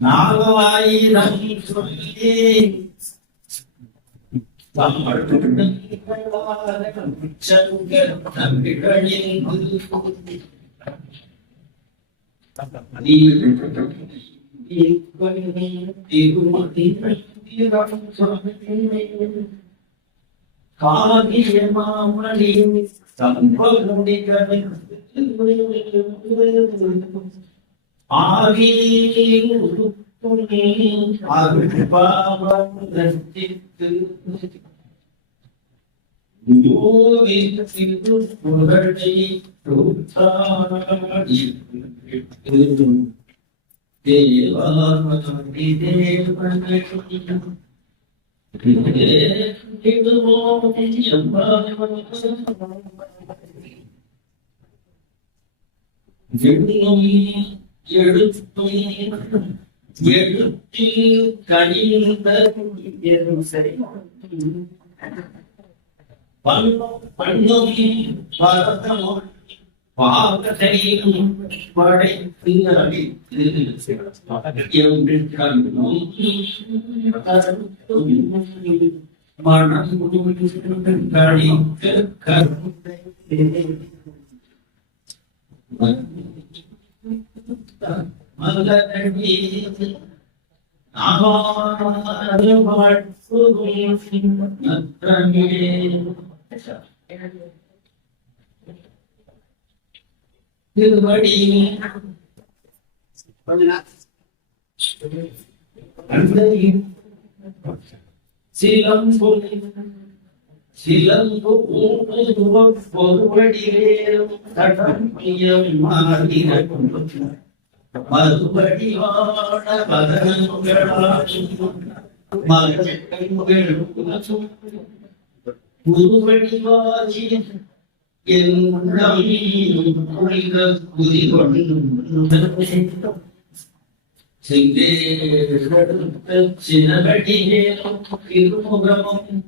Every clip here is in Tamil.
நாலாயிரம் சொல்லி எழுத்தில் கணிந்த பண்ணும் பரதமும் பாகத்தையும் படைத்து அளித்து என்று கண்ணும் மனம் கழித்து கருத்தை மலரடி திருவடி சிலம்பு சிலம்பு பொருவடிவேலும் தடம்பியம் மாறின மறுபடிவான பதனங்களாலும் மகன்களும் புதுவடிவாகி என் புனித குதிகொண்டு சினவடிவேலும் திருமுகமும்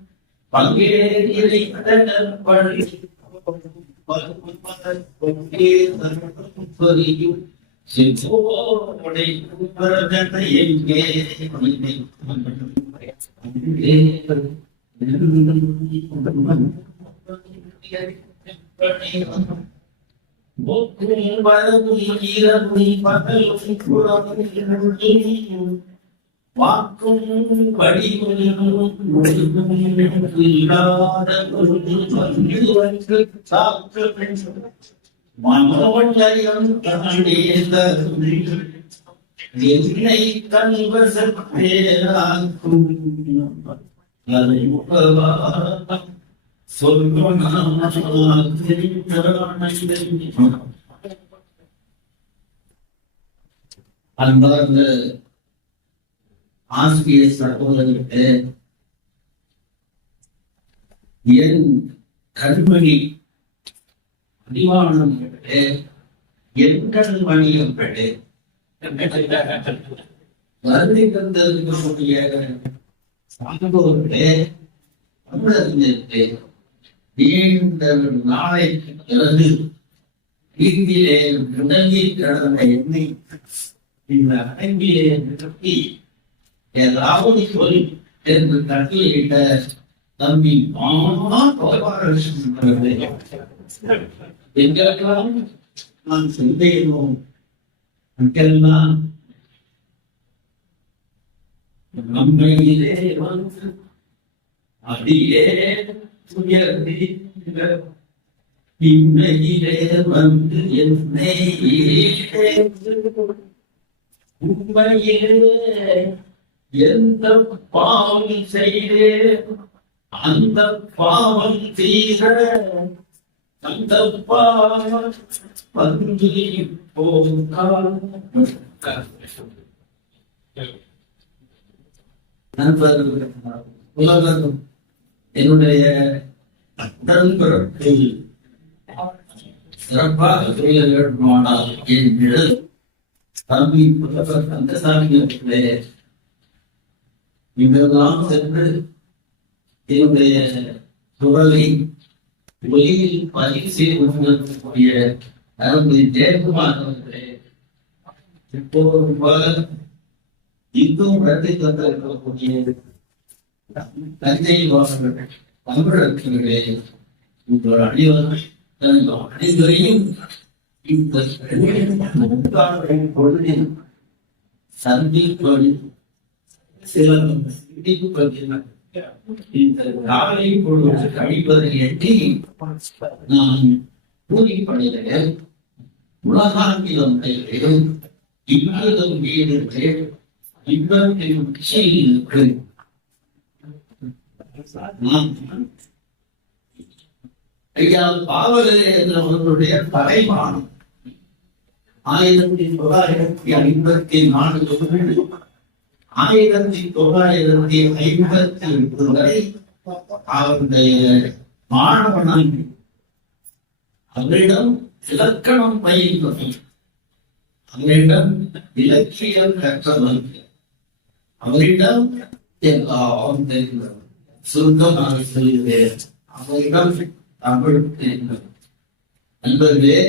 பங்கேறித்தனர் பழி பொறியும் சிவோடை பிரகத எங்கே வாக்கும் மனோஜயம் என்னை கண்வசப்பேராக்கும் அன்பார்ந்த ஆசிரியர் சகோதரருக்கு என் கண்மணி அறிவானம் பெற்று எங்கள் மணியம் பெற்று வருகை தந்திருக்கக்கூடிய சான்றோர்களே தமிழறிஞருக்கு நீண்ட நாளைக்கு பிறகு இந்தியிலே முடங்கி கிடந்த எண்ணெய் இந்த அரங்கிலே நிறுத்தி ஏதாவது சொல் என்று கட்டளையிட்ட தம்பி எங்களுக்கெல்லாம் நான் செய்தேனோ அங்கெல்லாம் நம்மையிலே வந்து அடியே உயர்த்தி இன்மையிலே வந்து என்னை உண்மையிலே எந்த பாவம் செய்தே அந்த பாவம் தீர அந்த பந்தி உலகம் என்னுடைய நண்பர்கள் சிறப்பாக செய்ய வேண்டுமானால் என் தம்பி புலவர் கந்தசாமி அவர்களே, இவரெல்லாம் சென்று என்னுடைய குரலை ஒளியில் பதிவு செய்து கொண்டிருக்கக்கூடிய அருமை ஜெயக்குமார் அவர்களே, இப்போது போல இன்னும் நடத்தி தந்திருக்கக்கூடிய தஞ்சை வாசகர்கள் தமிழர்களே, உங்கள் அனைவரையும் இந்த பொழுதில் சந்திப்பது சில இந்த காலை பொழுது கழிப்பதை எட்டி நான் கூறிப்படுகிறேன். உலகாங்கிலம் இவ்விதம் வீடு இவ்வளவு இருக்கு. ஐயா பாவலரே என்றவர்களுடைய தலைமானம் 1954 1958 வரை அவருடைய மாணவனாக அவரிடம் இலக்கணம் பயின்றவன், அவரிடம் இலக்கியம் கற்றவன், அவரிடம் எல்லாம் தெரிந்தவன். சுருக்கமாக சொல்கிறேன், அவரிடம் தமிழ் தெரிந்தவன். நண்பர்களே,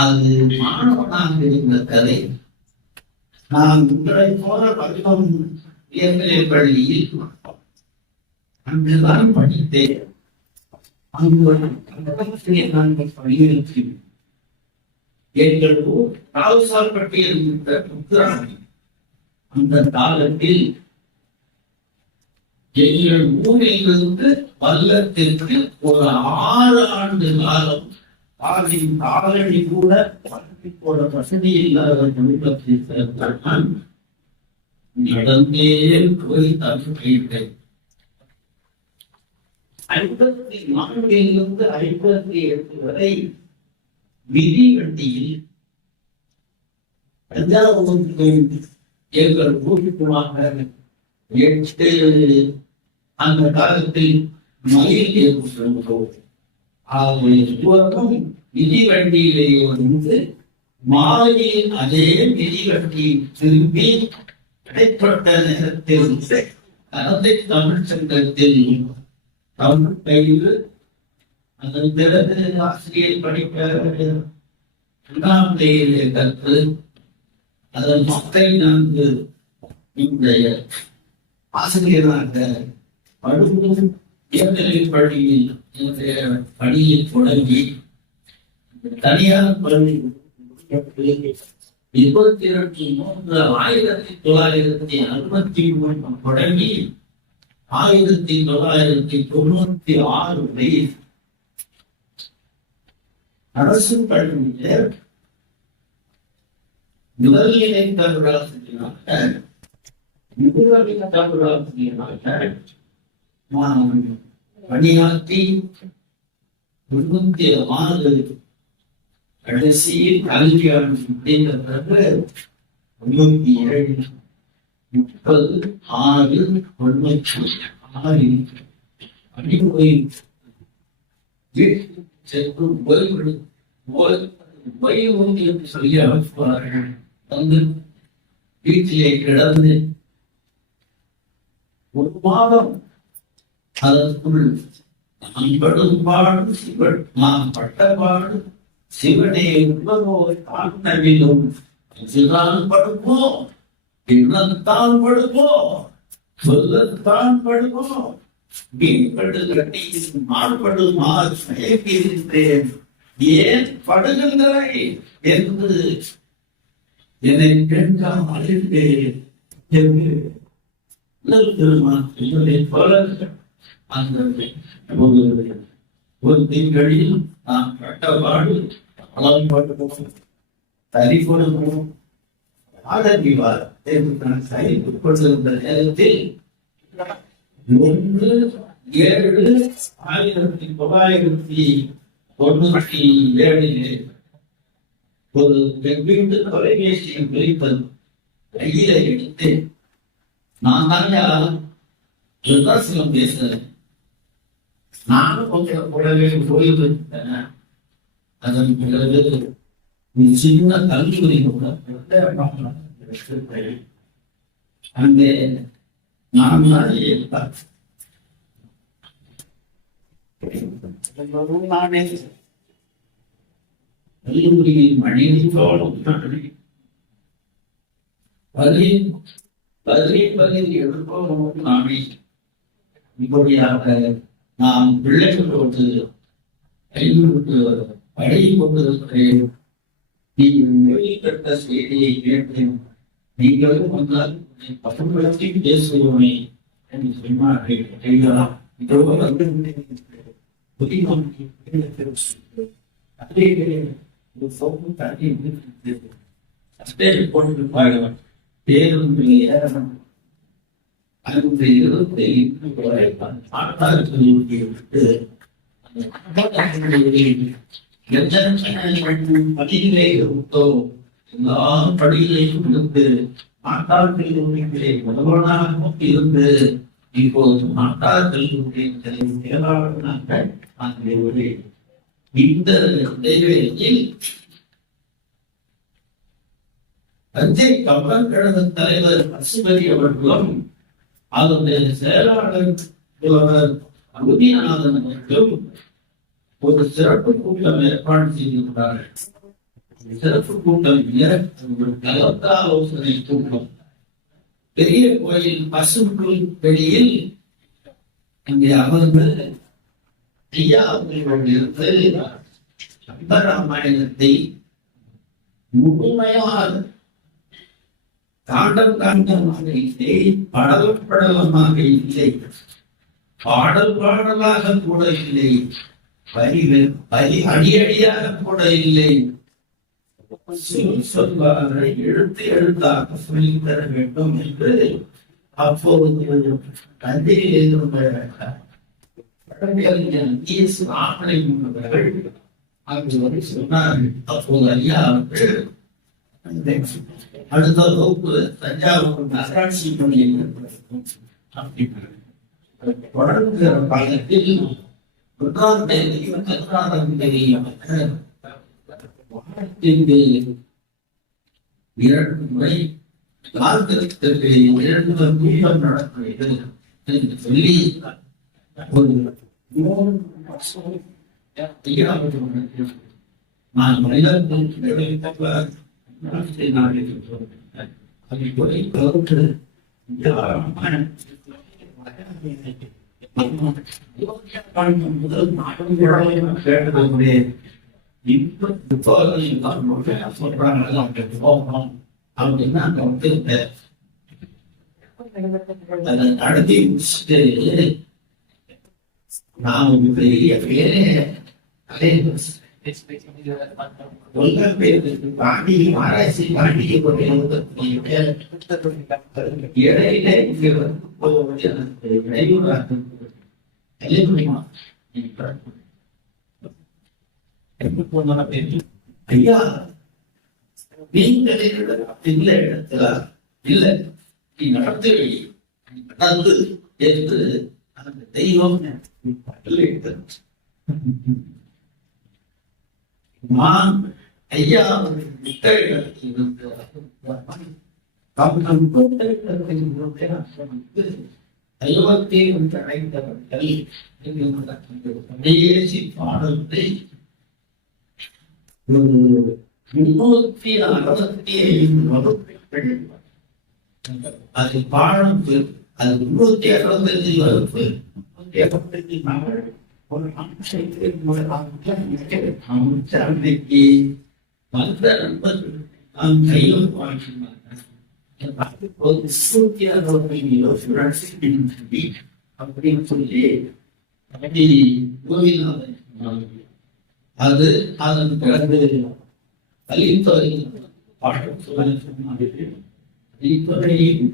அது மாணவனாக இருந்த கதை. நான் உங்களை போல பருவம் இயற்கை பள்ளியில் அங்குதான் படித்தேன். எங்கள் ஊர் ராவுசார்பட்டியில் இருந்த முத்துராமி அந்த காலத்தில் எங்கள் ஊரிலிருந்து வல்லத்திற்கு ஒரு 6 ஆண்டு காலம் பாலின் காலடி கூட போட வசதி இல்லாத குடும்பத்தில் சேர்ந்தான். நடந்தே போய் தப்பிவிட்டேன். 54 58 வரை விதி வண்டியில் தஞ்சாவூர் எங்கள் ஊருக்குமாக 8 அந்த காலத்தில் மயில் ஏற்படுகிறோம். விதி வண்டியிலேயே வந்து மாலையில் அதே விதி வண்டி திரும்பி இடைப்பட்ட நேரத்தில் கலந்தை தமிழ் சங்கத்தில் தமிழ் பயிர் அதன் பிறகு ஆசிரியர் படிக்க 2ஆம் தேதியிலே கற்று அதன் மக்கள் நான்கு இன்றைய ஆசிரியராக படுகும் இயற்கை பள்ளியில் பணியை தொடங்கி தனியார் பள்ளி 22/3/1963 தொடங்கி 1996 வரை அரசு பள்ளியில் முதல்நிலை தமிழாசிரியராக பணியாற்றி 96 கடைசியில் கல்வியாளர் 97 30/6/96 அடிப்படை என்று சொல்லி அமைப்பார்கள். வந்து வீட்டிலே கிடந்து 1 மாதம் அதற்குள் நான் படும் பாடு சிவன், நான் பட்ட பாடு சிவனே காணவிலும் இதுதான் படுவோம், இன்னத்தான் படுவோம், சொல்லத்தான் படுவோம், மீன்படு கட்டியில் மாறுபடுமாறு மயக்கியிருந்தேன், ஏன் படுகின்றாய் என்று என்னை கேட்காம அழிந்தேன் என்று போல அந்த ஒரு திங்களில் நாம் பட்டபாடு அளவுபடுவோம், தறி கொடுப்போம், ஆதரிவார் என்று நான் சகித்துக் கொண்டிருந்த நேரத்தில் 1/7/1997 ஒரு வீட்டு தொலைபேசியை பிரிப்பது கையில எடுத்து நான் தாங்க விமர்சனம் பேசுறேன். நானும் கொஞ்சம் கூடவே ஓய்வு. அதன் பிறகு ஒரு சின்ன கல்லூரி கூட அங்கே நான் நானே கல்லூரியில் மனிதோடும் பதில் எடுப்போம் நானே இப்படியாக நாம் பிள்ளைகளோடு கைவிட்டு பழகி கொண்டிருக்கிறேன். நீங்கள் கட்ட செய்தியை கேட்டேன், நீங்களும் வந்தால் பசங்களுக்கு பேசுவோமே என்று சொன்னார்கள். பேருந்து ஏறணும் அந்த 25 படியிலே இருந்தோ எல்லாரும் படியிலேயும் இருந்து நாட்டார் கல்லூரிகளே முதல்வனாக இருந்து இப்போது நாட்டார் கல்லூரிகளின் செயலாளராக அங்கே இந்த இடைவெளியில் தஞ்சை கம்பன் கழக தலைவர் பசுபதி அவர்களும் அதனுடைய செயலாளர் புலவர் அருமைநாதன் அவர்களும் ஒரு சிறப்பு கூட்டம் ஏற்பாடு செய்திருக்கிறார்கள். சிறப்பு கூட்டம் கலந்த ஆலோசனை கூட்டம் பெரிய கோயில் பசும்புல் வெளியில் அங்கே அமர்ந்து ஐயா அவர்களிடமிருந்து கம்பராமாயணத்தை முழுமையாக காண்டமாக இல்லை, படலம் படலமாக இல்லை, பாடல் பாடலாக கூட இல்லை, வரி அடியடியாக கூட இல்லை, சொல்வாக எழுத்து எழுத்தாக சொல்லித் தர வேண்டும் என்று அப்போது தந்தையில் இருந்த ஆணை அங்கு வந்து சொன்னார்கள். அப்போது ஐயா அடுத்த வகுப்பு தஞ்சாவூர் நகராட்சி பணியில் தொடர்கிற காலத்தில் 1ஆம் தேதியும் 14ஆம் தேதியும் 2 முறை காலத்திற்கு 2 கூட்டம் நடக்கிறது என்று சொல்லி நான் நடத்தி முடிச்சுட்டு நான் பெரிய பேரே பாண்டி ஆராய்ச்சி பாண்டியை இடையிலே ஐயா நீங்கள் இல்லை இடத்துல இல்லை நீ நடத்து நடந்து என்று அந்த தெய்வம் நான் ஐயா தெய்வத்தை அழைத்தவர்கள் பாடல்களை 365 வகுப்புகள் அது பாடம் அது 365 வகுப்பு ஒரு அம்சைக்கு வந்த நண்பர்கள் நாம் கையில் அப்படின்னு சொல்லி அது அதன் பிறகு கலித்துறை பாடம் சொன்னேன்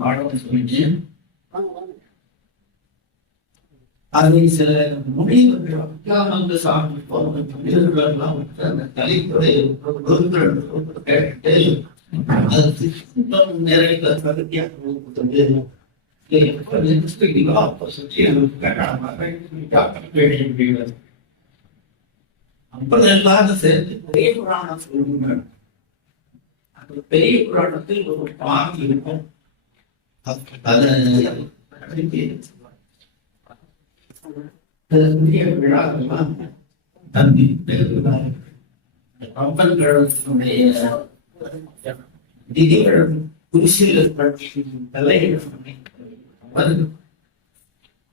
பாடம் சொன்னேன் அதை சில முடிவுகள் சாமி போன்ற மனிதர்களெல்லாம் அந்த கலித்துறை கேட்டு நிறைய கருத்தியாக அப்பதெல்லாம் சேர்த்து ஒரே புராணம் சொல்லுங்க பெரிய புராணத்தில் ஒரு பாம்பு இருக்கும். விழாக்கெல்லாம் தந்தி கம்பன்களுடைய திதிகள் குருசியில்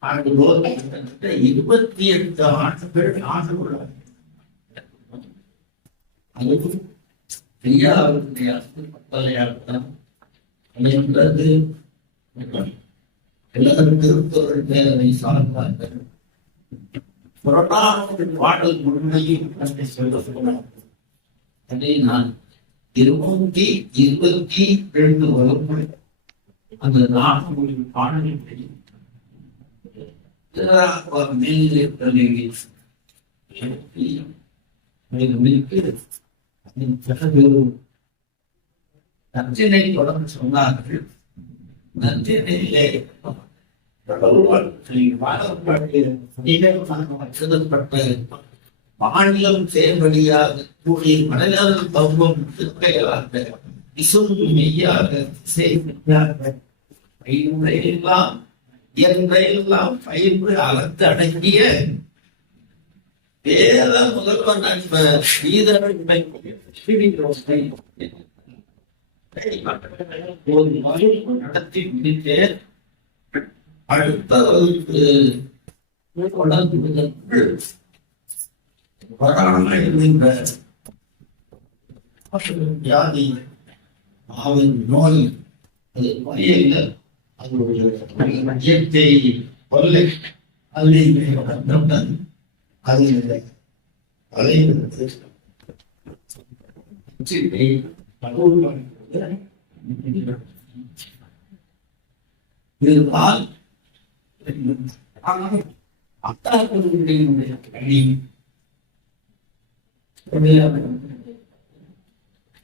ஆண்டுகளோடு 28 ஆண்டுகள் ஆண்டுகள் அதுவும் பெரியாருடைய பல்கலையாளர் என்பது எல்லாரும் திருத்தொழில் பேரவை சார்ந்தார்கள். பாடல் முழுமையும் அதை நான் 222 வகுப்பு அந்த 4 மொழி பாடலில் நற்றினை தொடர்ந்து சொன்னார்கள். நற்றினையிலே மாநிலம் செயல்படியாக கூடிய மலையாள தௌபம் திருக்கைகளாக இசும்பு மெய்யாக எல்லாம் என்றெல்லாம் பயிர்ந்து அலர்ந்து அடங்கிய வேத முதல்வர் நண்பர் நடத்தி முடித்து அடுத்த வகுப்பு வியாதி அவன் நோய் அது வயல்ல அதனுடைய இயற்கை கொள்ளை இருந்தால்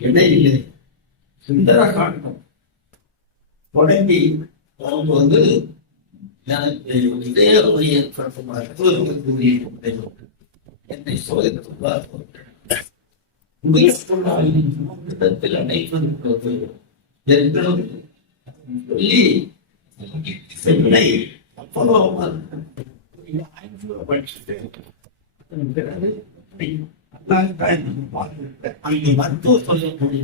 இடையிலே சுந்தரகாண்டம் தொடங்கி போகும்போது எனக்கு இதயத்தை ஏற்படுத்தும் மருத்துவர்களுக்குரிய என்னை சோதித்துள்ளார். இடத்தில் அனைத்து என்றும் சொல்லி சென்னை அப்போலோ அங்கே மருத்துவ சொல்லக்கூடிய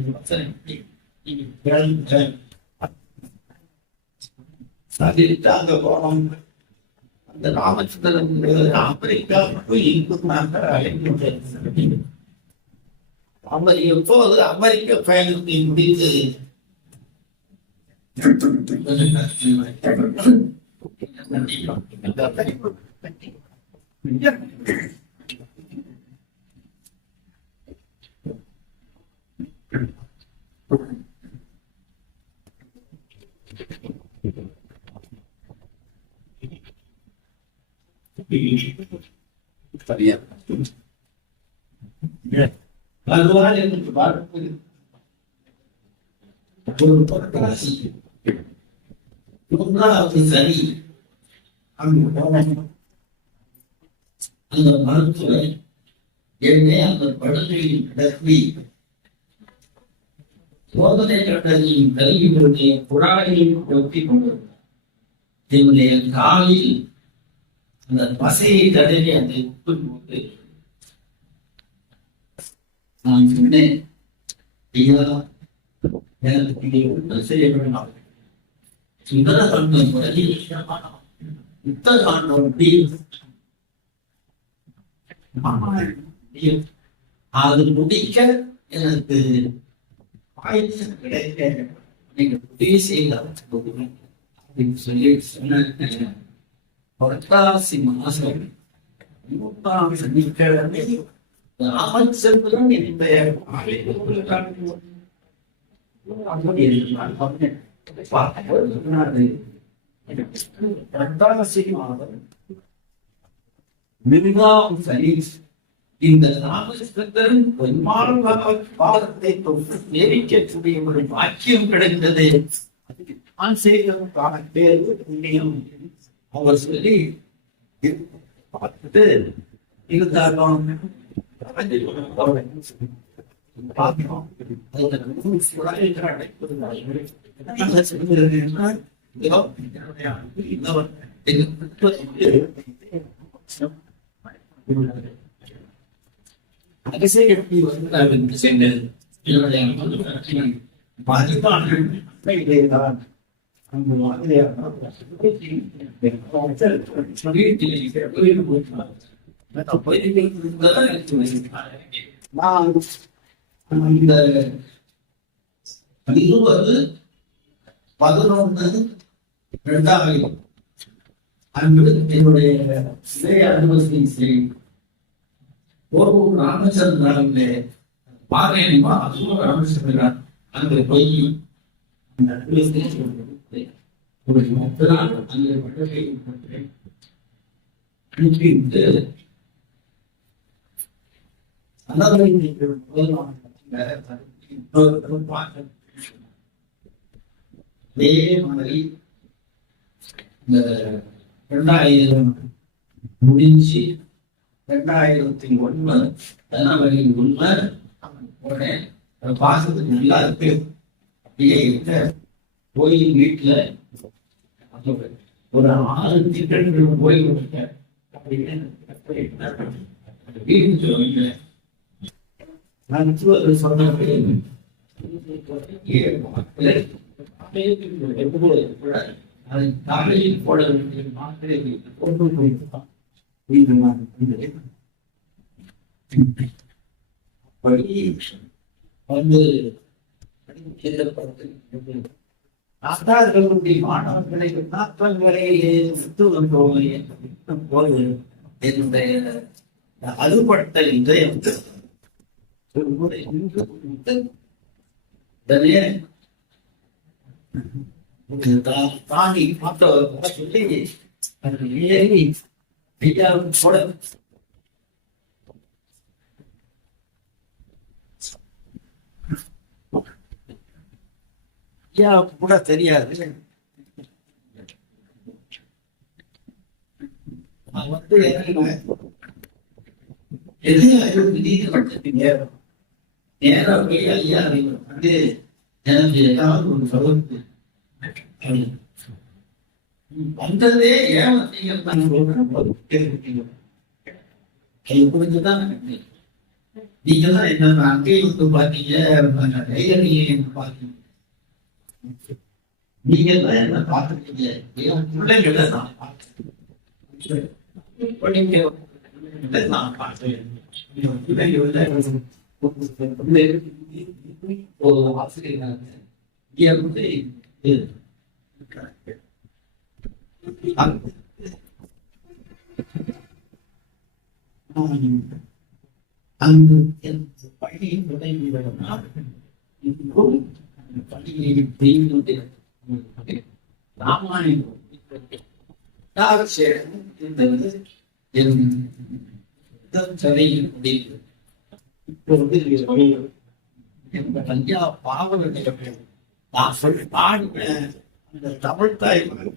அங்க போனோம். அந்த ராமச்சந்திரன் அமெரிக்கா எப்போது அமெரிக்க பயணத்தை முடித்து சரி அங்கு போன அந்த மருத்துவர் என்னை அந்த படுகையில் கிடப்பி சோதனை கட்டளையின் கல்விகளுடைய குழாயில் ஒட்டி கொண்டிருந்தார். என்னுடைய காலில் அந்த பசையை தடவி அந்த உப்பு போட்டு நான் சொன்னேன், ஐயா எனக்கு செய்ய வேண்டாம். சுந்தரகாண்டம் உத்தரகாண்டம் அது முடிக்க எனக்கு ஆயுதம் கிடைக்க நீங்க உதவி செய்யலாம் அப்படின்னு சொல்லி சொன்ன புரட்டாசி மாசம் 3ஆம் சனிக்கிழமை ராமச்சந்திரன் என்னுடைய இந்த ராமச்சந்திரன் பாதத்தை நெரிக்கக்கூடிய ஒரு வாக்கியம் கிடைத்தது. நான் செய்ததற்கான பேர் புண்ணியம் அவர் சொல்லி பார்த்துட்டு இருந்தாலும் பார்க்கிறோம். அதிசயத்தை வந்து சென்றது இந்த 20/11/2000 அன்று என்னுடைய இளைய அனுபவத்தை செய்யும் ஒரு ராமச்சந்திரனிலே பாறையணிமா அசூர ராமச்சந்திரன் அங்கு போய் ஒரு 30 நாள் அங்கே வழக்கை அனுப்பிவிட்டு அதே மாதிரி இந்த 2000 முடிஞ்சு 2001 ஜனவரி 1 உடனே பாசத்துக்கு நல்லா இருக்கு. அப்படியே இருக்க கோயில் வீட்டுல ஒரு 6 திட்டங்கள் போய் நான் சொன்னேன் அதை தமிழில் போட வேண்டிய மாத்திரை வந்து நாட்டார்களுடைய மாணவர்களை நாட்கள் வரையிலே போது என்னுடைய அறுபட்ட இதயம் தாண்டி பார்த்த சொல்லி ஏறி ஐயா போட கூட தெரியாது. நான் வந்து நீதிமன்றத்தின் நேரம் ஐயா வந்து எனக்கு ஏதாவது ஒரு சவுக்கு வந்ததே ஏன் புரிஞ்சுதான் நீங்க தான் என்ன அங்கேயும் வந்து பாத்தீங்க, பாத்தீங்க நீங்க தான் என்ன பார்த்துருக்கீங்க. என் பிள்ளைங்களை நான் பார்த்தேன், நான் பார்த்தேன். ஒரு ஆசிரியர் அங்கு பள்ளியின் உதவியுடன் பள்ளியில் பெய்து ராமாயணம் சிலையில் முடிவு. இப்பொழுது ஐயா பாவம் நான் சொல்லி பாடுவேன். அந்த தமிழ் தாய் ஒரு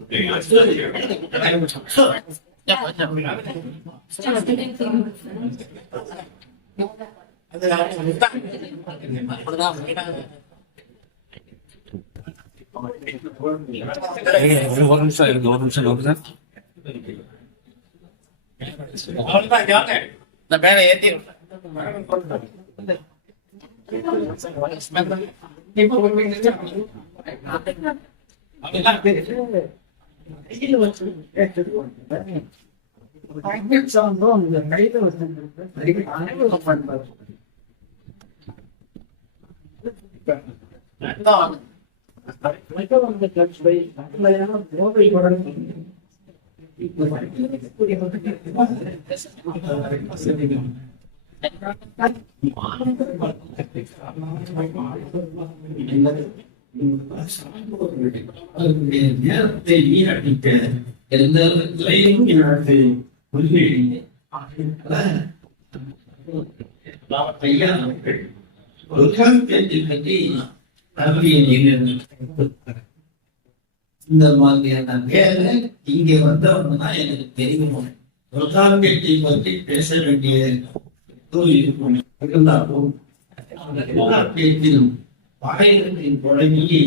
நிமிஷம் இருக்கு, ஒரு நிமிஷம் இந்த மேல ஏத்தி நேரத்தை வீணடிக்க எந்த நேரத்தை இந்த மாதிரியான வேலை இங்க வந்தவங்கன்னா எனக்கு தெரியும். தொல்காப்பியத்தை பற்றி பேச வேண்டிய இருந்தாலும் எல்லா பேச்சிலும் பகைவர்களின் தொடங்கி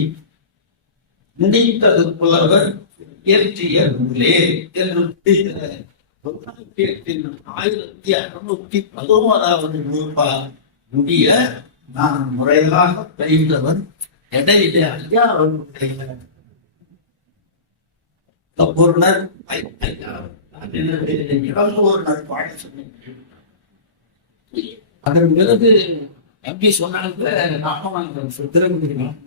நினைத்தது புலவர் இயற்றிய நூலே என்று 1611 நூற்பா முடிய நான் முறையாக பயின்றவன் இடையிலே ஐயா அவர்களுடைய கபூர்னர் இடம்பூர்னர் பாட சொன்னேன். அதன் பிறகு எப்படி சொன்னாங்க ராமநாதன் சுத்திரகுடிதான்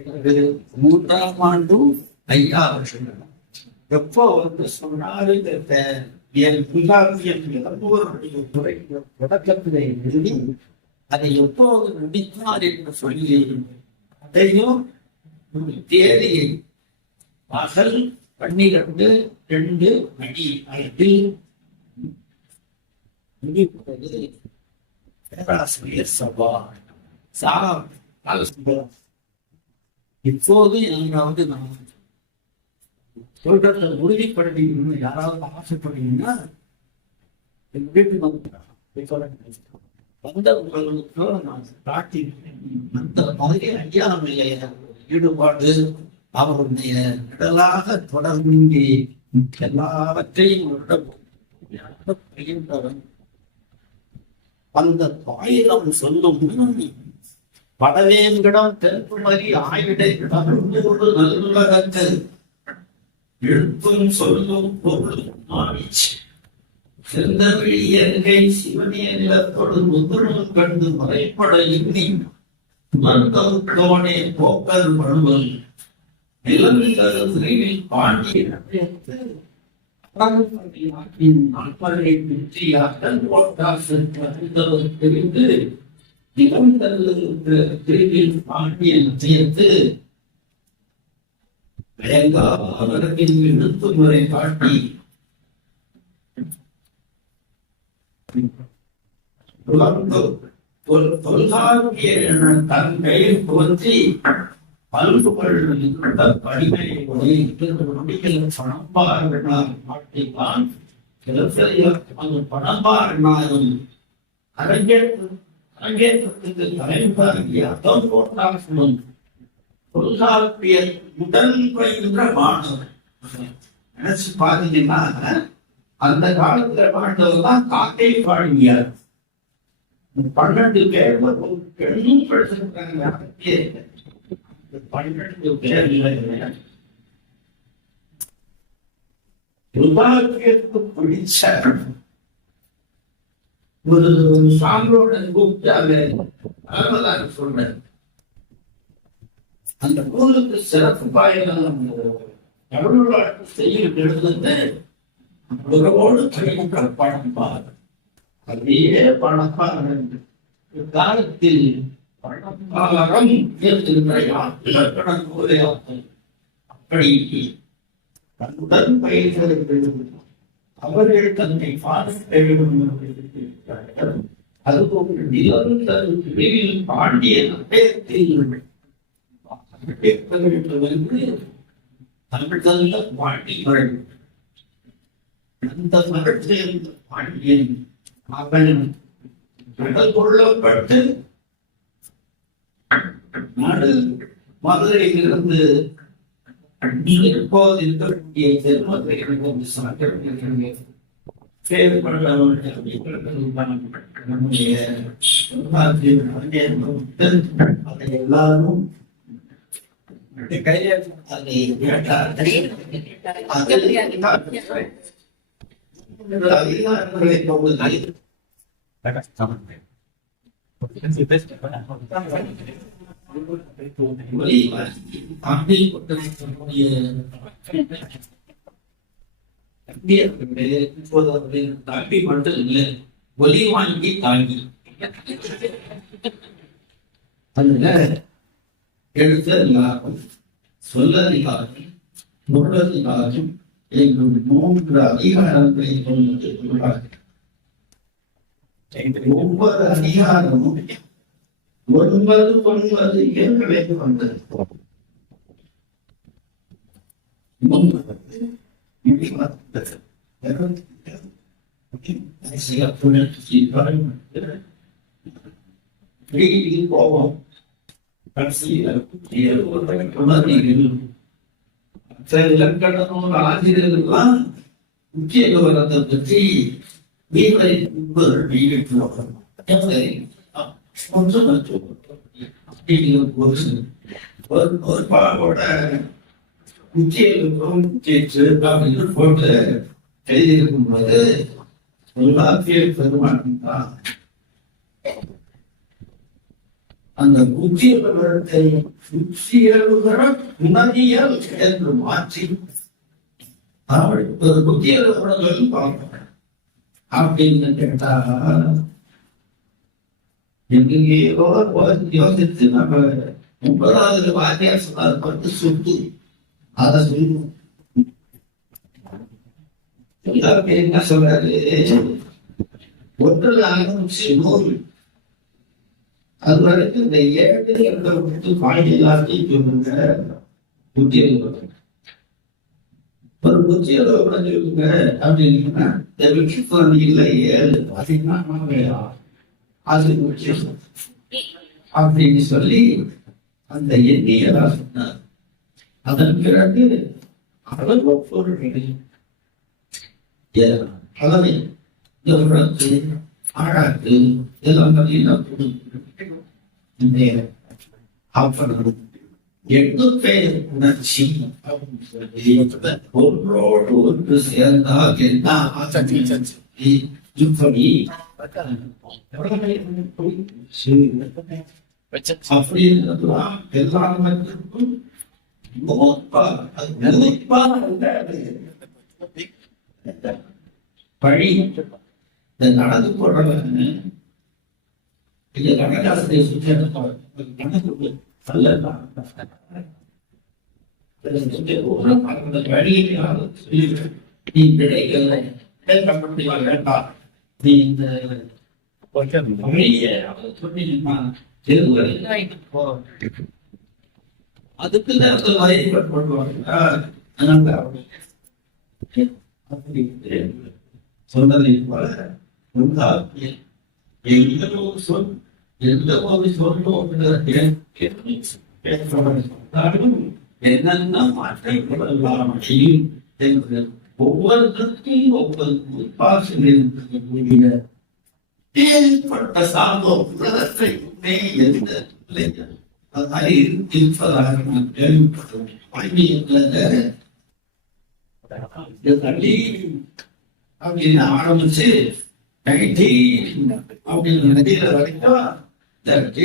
எனக்கு மூன்றாம் ஆண்டு ஐயா எப்போ வந்து சொன்னாரு என் புகாரியம் இடம்பூருடைய துறை தொடக்கத்திலே எழுதி அதை எப்போது முடித்தார் என்று சொல்லி அதையும் தேதியை பகல் 12:02 மணி முடிப்பது பேராசிரியர் சபா இப்போது எங்காவது நான் சொல்றத உறுதிப்படுத்திக்கணும்னு யாராவது ஆசைப்படுறீங்கன்னா எங்க வீட்டுக்கு வந்தவர்களுக்கு நான் காட்டினேன். அந்த மாதிரி ஐயாவுடைய ஈடுபாடு அவருடைய கடலாக தொடர்ந்து எல்லாவற்றையும் பகிர்ந்தவன். அந்த 1000 சொல்லும் படவேங்கிடம் தென்புமரி ஆயிடையிடம் நல்லுலகத்தில் எழுத்தும் சொல்லும் பொருளும் ஆயிற்று. செந்தவழி எங்கை சிவனிய நிலத்தோடு முதுரும் கண்டு மறைப்பட இன்னி மருந்தம் தோணே போக்கர் மழுவல் நிலவில் பாண்டியன் தெரிந்து நிலவில் பாண்டியன் சேர்த்து அவரதில் எழுத்து முறை காட்டி தொல்காப்பிய தங்கை போற்றி பல்புகள் படிமை பணம்பாடித்தான் பணம்பாடினாலும் அரங்கேற்றத்துக்கு தலைமுறைய தொல்காப்பிய உடல் பயின்ற மாணவர் நினைச்சு பாத்தீங்கன்னா அந்த காலத்துல வாழ்ந்தவர் தான் காக்கை பாடியார். 12 பேர் பெண்ணும் படிச்சிருக்காங்க. 12 பேர் துர்பாக்கியத்துக்கு பிடிச்ச ஒரு சான்றோட கூப்பிட்டாங்க சொல்றேன். அந்த நூலுக்கு சிறப்பு பாயலாம் தமிழ்நாட்டு செய்யும் எழுதுன்னு உறவோடு திரைமுக பணப்பார். அதே பணப்பார் காலத்தில் பணப்பாரம் அப்படி தன்னுடன் பயிர்கள் அவர்கள் தன்னை அதுபோல் நிலந்தல் பாண்டிய தமிழ் தந்த பாண்டியர்கள் அந்த மரத்தில் பாண்டியன் அவன் கடல் கொள்ளப்பட்டு நாடு மதுரையிலிருந்து இப்போது இருக்கக்கூடிய ஜென்மத்தை அதை எல்லாரும் தாண்டி மட்டும் இல்லை ஒலி வாங்கி தாங்கி எழுத்தறியாகும் சொல்லறியாகும் முரறியாகும் என்னும் 3 அதிகாரங்களை கொண்டது. ஒவ்வொரு அதிகாரமும் 9 எண்களை கொண்டது. போவோம் இலக்கணம் ஆசிரியர்கள்லாம் முக்கிய விவரத்தை பற்றி ஒரு பாடோட முக்கிய விவரம் அப்படின்னு போட்டு எழுதியிருக்கும் போது ஆசிரியர் பெருமான் தான் அந்த முக்கிய விவரத்தை உணரியல் என்று மாற்றி ஒரு முக்கிய விவரங்கள் பார்க்கணும் அப்படின்னு கேட்டா எங்கேயோ யோசித்து நம்ம 30வது வாத்தியார் சொன்னார் பட்டு சுட்டு அதை சொல்லுவோம். என்ன சொல்றாரு, ஒன்றில் ஆரம்பிச்சு 100 அது வரைக்கும் இந்த 7 என்ற பாடி எல்லாத்தையும் சொல்லுங்க. புத்திய ஒரு புத்திய சொல்லுங்க அப்படின்னா இந்த விக்கிப்பம் இல்லை 7 பார்த்தீங்கன்னா அது முக்கியம் அப்படின்னு சொல்லி அந்த எண்ணியெல்லாம் சொன்னார். அதன் பிறகு அளவு பொருள் அளவை ஆழாக்கு இதெல்லாம் பார்த்தீங்கன்னா எட்டு பேர் உணர்ச்சி ஒன்றோடு ஒன்று சேர்ந்தால் என்ன இப்படி அப்படின்றதுலாம் எல்லாருக்கும் பழி இந்த நடந்து போடுறவங்க இல்ல கணக்காசிரியை சுற்றி நீ கிடைக்கல வேண்டாம் நீ இந்த அதுக்கு நேரத்தில் சொன்னதை போல எந்த ஒரு சொல்லும் என்னென்ன மாற்றப்படலாம் ஒவ்வொருத்தருக்கும் ஒவ்வொரு பாசனைய ஏற்பட்ட சாபம் உலகத்தை இருப்பதாக நான் கேள்விப்பட்டேன். அப்படின்னு ஆரம்பிச்சு அப்படின்னு நினைக்கிற வரைக்கும் பற்றி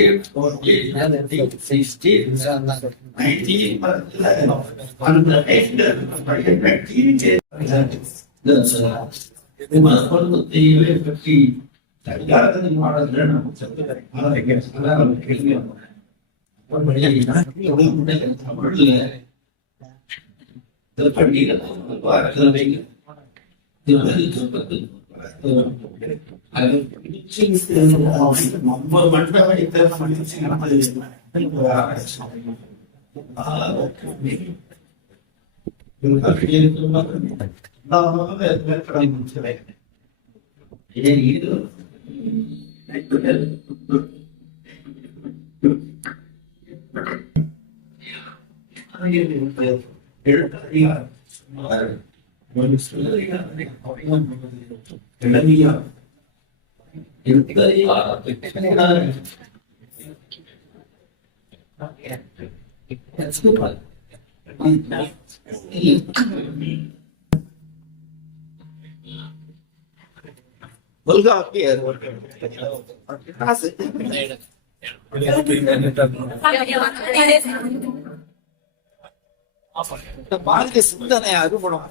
பாரதிய சிந்தனை அறுபடம்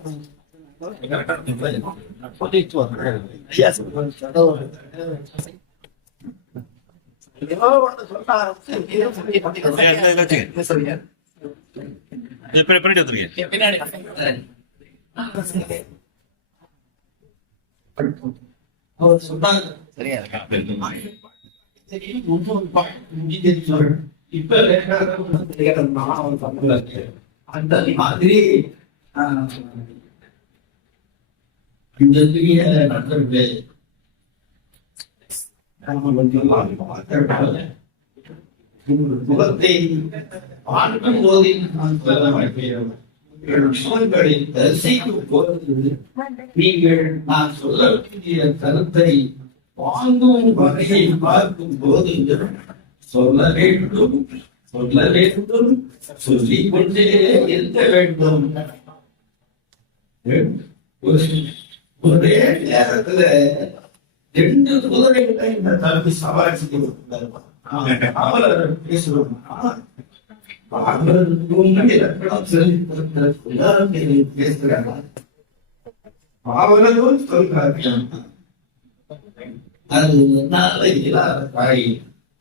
அவர் சொன்னாங்க இப்ப அந்த மாதிரி இந்த பெரிய நண்பர்களே முகத்தை பார்க்கும் போது நான் சொல்ல மாட்டேன். ரசிக்கும் போது நீங்கள் நான் சொல்லக்கூடிய கருத்தை வாங்கும் வகையில் பார்க்கும் போது சொல்ல வேண்டும் சொல்ல வேண்டும் சொல்லிக் கொண்டே இருக்க வேண்டும். ஒரே நேரத்துல 2 குதிரைகளை இந்த தரப்பு சவாரி செய்து கொடுத்தார். பேசுறோம் பேசுறாங்க. அவர்களும் சொல்றார்கள் அது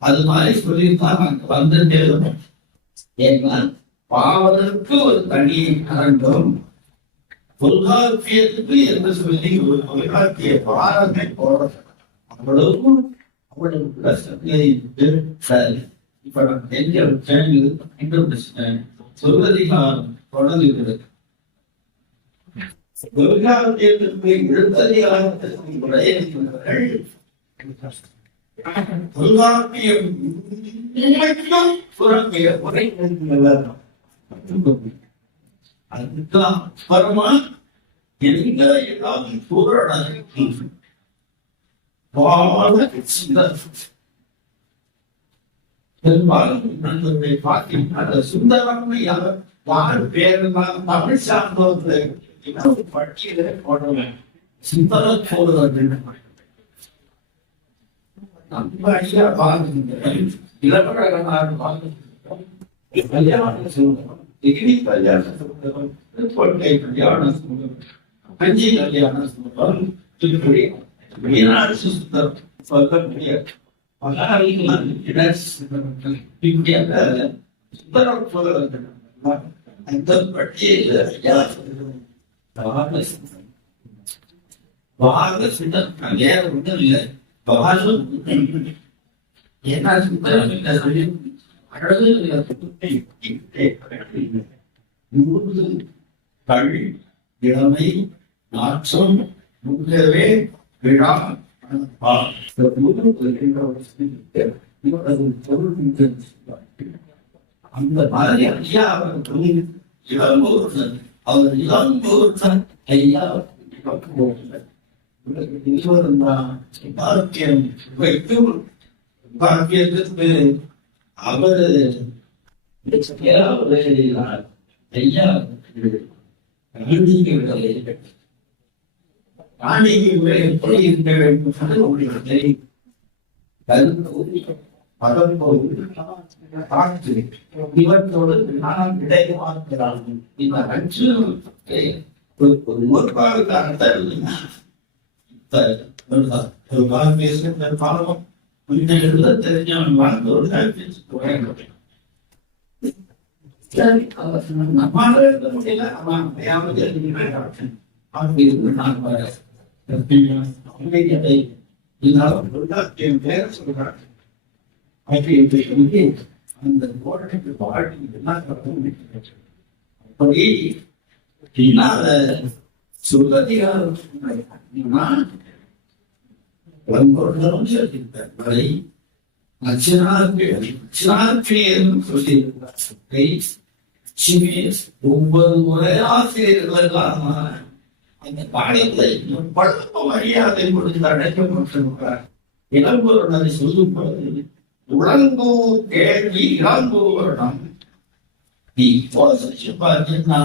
அது மாதிரி சொல்லியிருந்தான் நாங்க வந்துட்டே இருக்கோம். ஏன்னா பாவதற்கு ஒரு தனி அரங்கம், தொல்காப்பியத்துக்கு என்று சொல்லி ஒரு தொல்காப்பிய பாரத்தை போடுறது அவ்வளவு சரி. இப்ப நான் தெரிஞ்ச சொல்வதிகாரம் தொடங்குகிறது. தொல்காப்பியத்திற்கு எழுத்ததிகாரத்திற்கு உரையாடுகிறவர்கள் தொல்காப்பியம் சுரங்கிய உரை அதுதான் பரமா எங்க ஏதாவது பெரும்பாலும் நண்பர்களை பார்த்தீங்கன்னா சுந்தரம்னு யார் பேரெல்லாம் தமிழ் சார்ந்தவர்கள் பட்டியல போடுவேன். சுந்தரம் போடுவது நம்ம ஐயா பாருங்க, இளவரகனார் கல்யாணம் சொல்லுவோம், டிகிரி கல்யாணம் சொல்லுவோம், கொள்கை கல்யாணம் சொல்லுவோம், கஞ்சி கல்யாணம் சொல்லுவோம். இப்படி மீனாட்சி சுந்தரம் சொல்லக்கூடிய சுந்தரம் சொல்லுவது அந்த பட்டியல வேற ஒன்றும் இல்லை. ஏன்னா சுந்தரம் கல் இளமை நாற்றம் முகவே விழா அந்த மாதிரி ஐயா அவர்கள் இளம்பூர்தான், அவர் இளம்பூர்தான் ஐயா பாக்கியத்திற்கு அவர் ஐயா எப்படி இருக்க வேண்டும் இவற்றோடு நான் இடைவாக்கிறான். இந்த அஞ்சு ஒரு முற்பாக பாலம் தெரிஞ்சவன் வாழ்ந்தோடு எழுத முடியல. அந்த போராட்டத்தை பாடி அப்படி சுகதிகாரம் ஒவ்வொரு முறை ஆசிரியர்கள் அந்த பாடத்தை பழக்க மரியாதை கொடுத்து அழைக்கப்பட்டிருக்கிறார். இளம்பூரன் அதை சொல்லும் பொழுது உளங்கூர் கேள்வி இளம்பூரணம் நீ போசிச்சு பார்த்தீங்கன்னா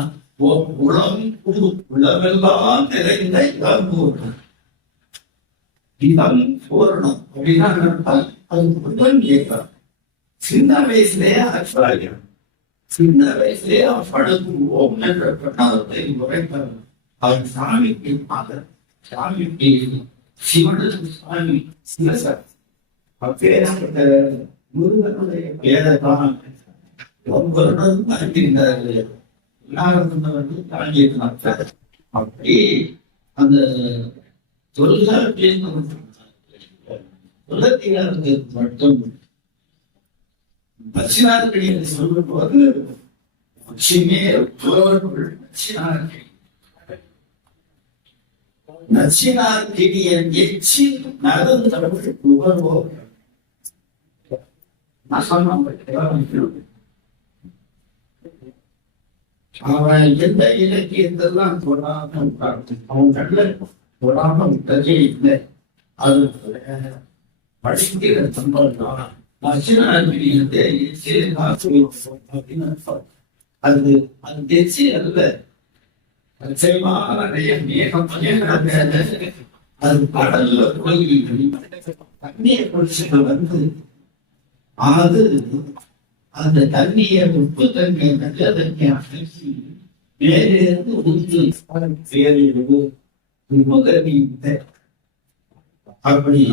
உளமெல்லாம் நிறைந்த இளம்பூரணம் இளம் பூரணம் அப்படின்னா அது முதல் கேட்கிறான். சின்ன வயசுலேயே ஆச்சாரியம், சின்ன வயசுலேயே படுக்குவோம் என்ற பிரகாரத்தை உரைத்தார். அவர் சாமிக்கு மகன், சாமிக்கு சிவனுக்கு சாமி சிவசர் அப்பேற்பட்ட முருகனுடைய பேரதான் ஒவ்வொருடன் தாண்டினார்கள். எல்லாரும் தாண்டினார்கள். அப்படி அந்த தொல்காப்பியத்திற்கு மட்டும் பச்சினார்களில் சொல்லும் போது புலவர்கள் பச்சினார்கள் நச்சினார் கிடியன் எச்சில் நகர்ந்தவள் நுகர்வோ. நான் சொன்னேன் அவன் எந்த இலக்கியத்தெல்லாம் தொடாமல் அவன் நல்ல தொடாமல் விட்டதே இல்லை. அது படிக்கிற சம்பளம் நச்சினார்கிடியத்தை எச்சில் அப்படின்னு அது அது எச்சி அல்ல. மேகம் அது கடல்ல போய் தண்ணியை குடிச்சிட்டு வந்து அது அந்த தண்ணியை உப்பு தண்ணி நல்ல தண்ணி அடைச்சி மேலே இருந்து ஊற்றி உப்பு தண்ணி அப்படி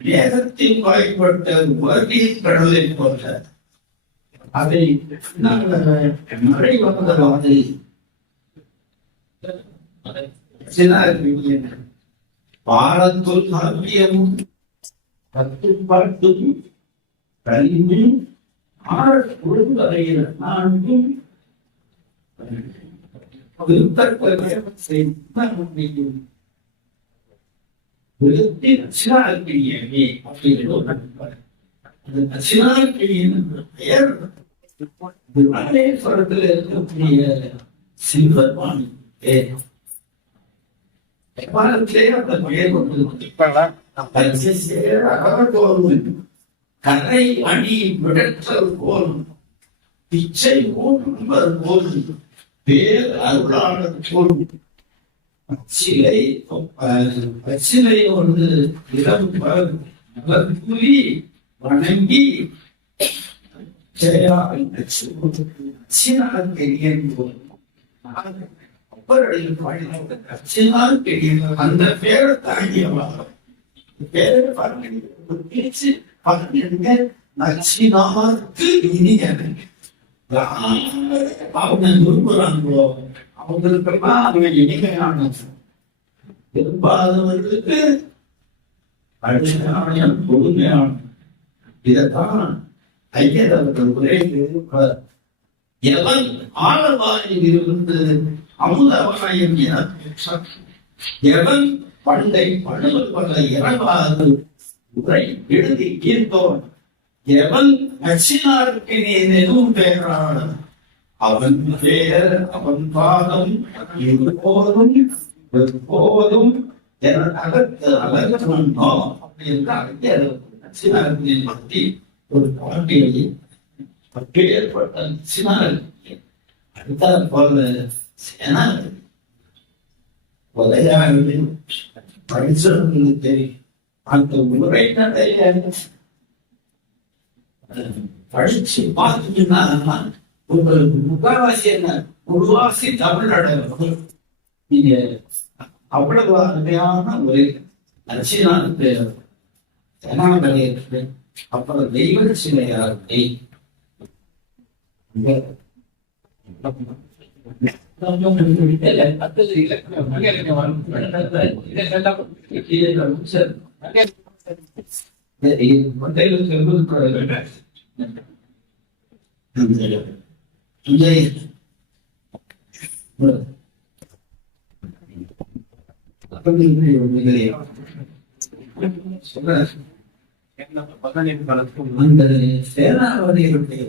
மேகத்தில் வாய்ப்பட்ட உலகின் கடலை போல அதை மழை வந்த மாதிரி பாரத்துள் காவியமும் கட்டுப்பாட்டும் கல்வியும் ஆழ்வரையில் நான்கும் இருக்கக்கூடிய சிவபெருமான் கரை அணி விடற்றல் போல் பிச்சை போல் பேர் அருளாளர் போல் சிலை ஒன்று இளம் கூலி வணங்கி அந்த பேரை தாங்கியவா பேரை நச்சினார்க்கு இனியன் அவங்க விரும்புறாங்களோ அவங்களுக்கெல்லாம் அவங்க இனிமையான விரும்பாதவர்களுக்கு அடிமையான பொறுமையான இதைத்தான் ஐயர் அவர்கள் உரை எவன் ஆழவாயில் இருந்து அமுதவாயம் என எவன் பண்டை பழுவல் பல இறவாது உரை எழுதி தீர்த்தோன் எவன் நச்சினாருக்கு நீ எதுவும் பெயரான அவன் பெயர் அவன் பாதம் எப்போதும் என அகத்து அழகோ அப்படி என்று அழைக்க நச்சினாருக்கு பற்றி ஒரு பாட்டியை ஏற்பட்ட நச்சினாருக்கு அடுத்த போல சேனாதி உதயாவில் படிச்சவங்களுக்கு தெரியும் அந்த உரை நடைய படிச்சு பார்த்துட்டுன்னா உங்களுக்கு முக்கால்வாசி என்ன உருவாசி தமிழ்நாடு நீங்க அவ்வளவு அருமையான ஒரு நச்சினாருக்கு சேனாபதி இருக்கு. அப்புறம் தெய்வ சிலையாருக்கு அந்த சேனாவதியுடைய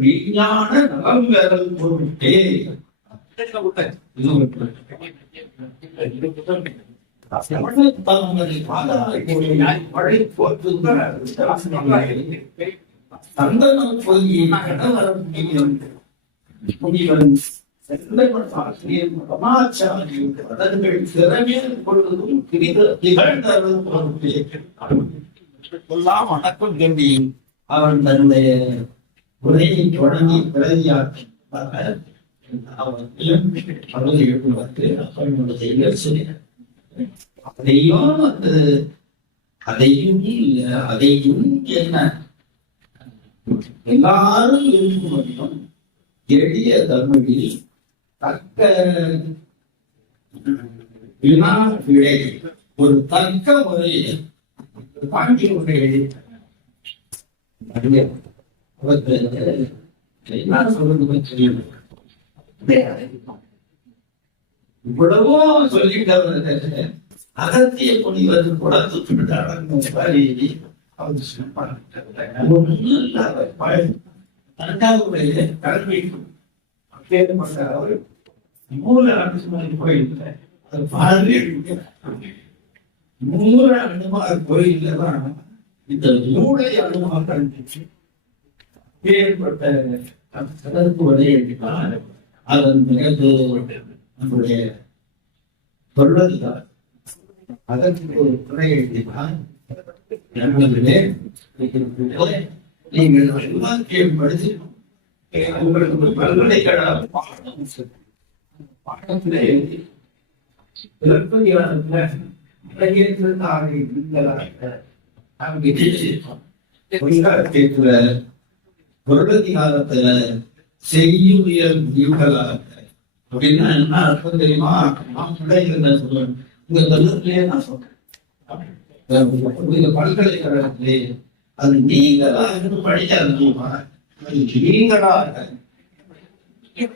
விஞ்ஞான நலம் வேறல் பொருட்டே சந்தனம் பொய்யை கடவரம் முனிவன் வணக்கம் கண்டி அவன் தன்னுடைய உரையை தொடங்கி பிரதியாற்றி அதையும் என்ன எல்லாரும் இருக்கும் மட்டும் எளிய தமிழில் தக்க வினா விடை ஒரு தக்க முறையில் பாண்டியனுடைய என்ன சொல்றது தெரியும். இவ்வளவோ சொல்லிட்டு அகத்திய முனிவர் குளத்துக்கு அடங்கும் வரி அவர் தஞ்சாவூரைய கல்வி அப்பேற்பட்ட அவர் மூல அனுசுமாரி கோயில் அது பாரதிய மூல அனுமார் கோயில்ல தான் இந்த மூளை அனுமார் கண்டிச்சு ஏற்பட்ட அதற்கு வழியிட்டால் அதன் பிறகு நம்முடைய சொல்வதுதான் அதற்கு ஒரு துணை எழுதினால் நீங்கள் எல்லாத்தையும் படிச்சு உங்களுக்கு பல்கலைக்கழக பாடத்திலே பொருளாதாரத்துல செய்யுளியல் முடிவுகளாக அப்படின்னா என்ன அர்த்தம் தெரியுமா? நான் சொல்லுவேன் உங்க கல்லூரிலேயே நான் சொல்றேன் பல்கலைக்கழகத்திலே அது நீங்களா இருந்து படிக்காது தெரியுமா?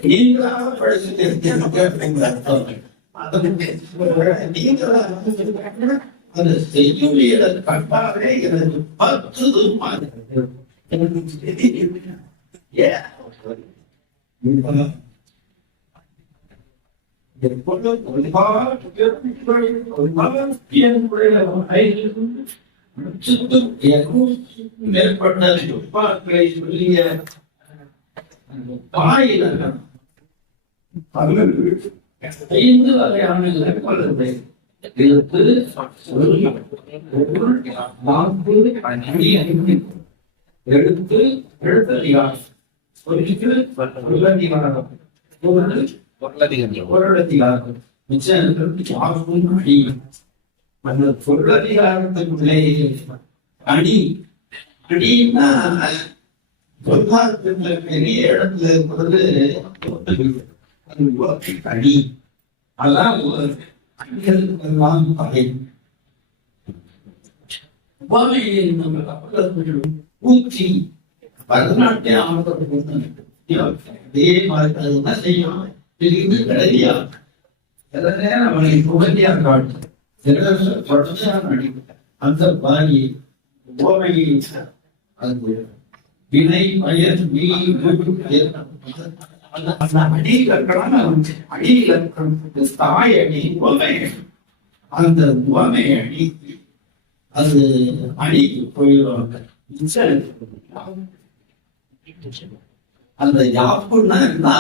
நீங்களாக படிச்சுட்டு அப்படிங்கிற அர்த்தம். அந்த செய்யுளியல் கட்டாவே எனக்கு 10 மேற்பட்ட துப்பாக்களை சொல்லிய பாயிலகம் 5 வகையான இலக்கணத்தை எழுத்து எழுத்து எழுத்ததிகாரம் பொருளதிகாரம் அந்த பொருளதிகாரத்துக்குள்ளே அணி அணின்னா பொருளாதாரத்துல பெரிய இடத்துல இருக்கிறது அணி. அதான் அணிகளுக்கெல்லாம் பகை. ஊற்றி பரதநாட்டிய ஆனந்தத்தை அதே மாதிரி அது என்ன செய்யும்? பிரிந்து கிடையா சில நேரம் அவனை புகழியா காட்டு, சில தொடர்ச்சியா நடிக்கும். அந்த பாணி ஓமையை அது வினை பயன் அடியிலக்கணம் தாய் அணி உவமை அந்த உவமை அணி அது அணிக்கு போயிடுவாங்க. அந்த யாப்புன்னா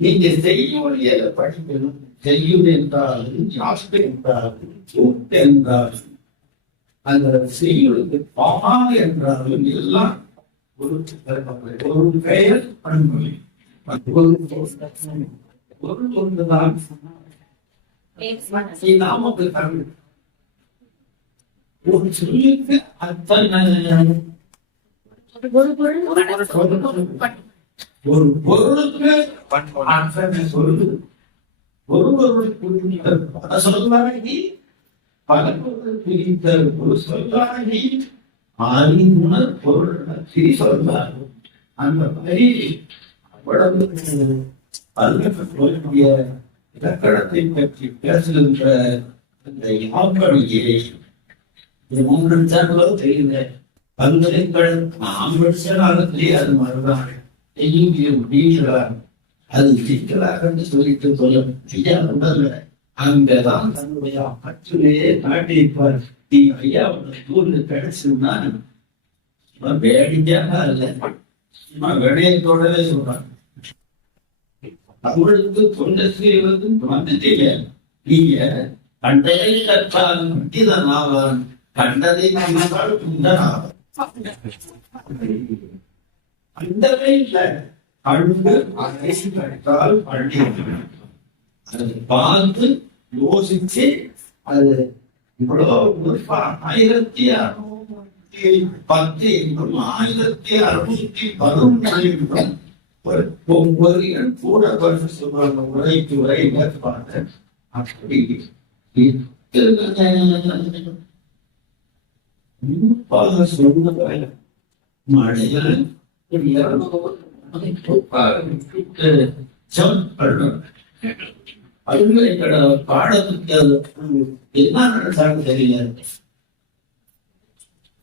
நீங்க செய்யுளிய படிக்கணும். செய்யுள் என்றாலும் யாப்பு என்றாலும் கூட்டு என்றாலும் அந்த செய்யுளுக்கு பா என்றாலும் எல்லாம் ஒரு பெயர் பண்புமை ஒரு ஒன்றுதான் நாமக்கு தமிழ். ஒரு சொல்லுக்கு அத்தனை ஒரு பொருளுக்கு சொல்லுது. ஒரு பொருள் சொல்லாகி பல பொருள் பிரித்த ஒரு சொல்லாகி அறிவுணர் பொருள் திரி சொல்லார். அந்த வரி அவ்வளவு பல்கக்கூடிய இலக்கணத்தை பற்றி பேசுகின்ற இந்த யாப்பணியை 3 சார்களோ தெரியல. பல்கலைக்கழகம் நாம் படிச்ச காலத்திலேயே அது மாதிரிதான் அது சிக்கலாக சொல்லிட்டு சொல்ல செய்யாத அங்கதான் தன்னுடைய பற்றிலேயே நாட்டியிருப்பார். நீ ஐயா ஊர்ல கிடைச்சுன்னா வேடிக்கையாக அல்ல, விடயத்தோடவே சொல்றாங்க. அவளுக்கு தொண்டை செய்வது மனதில நீங்க கண்டதை கற்றால் மட்டிதன் ஆவான், கண்டதை கண்டால் குண்டன் ஆவான். கண்டதை இல்லை அழுது அதை கற்றால் பள்ளி அதை பார்த்து யோசிச்சு அது இவ்வளவு 1610 என்றும் 1660 என்றும் ஒவ்வொரு கூட சொல்றாங்க. உரைக்கு உரை பார்த்த அப்படி குறிப்பாக சொல்லுவாங்க மழையில் பல்கலைக்கழக பாடத்துக்கு என்ன நடந்தாலும் தெரியல.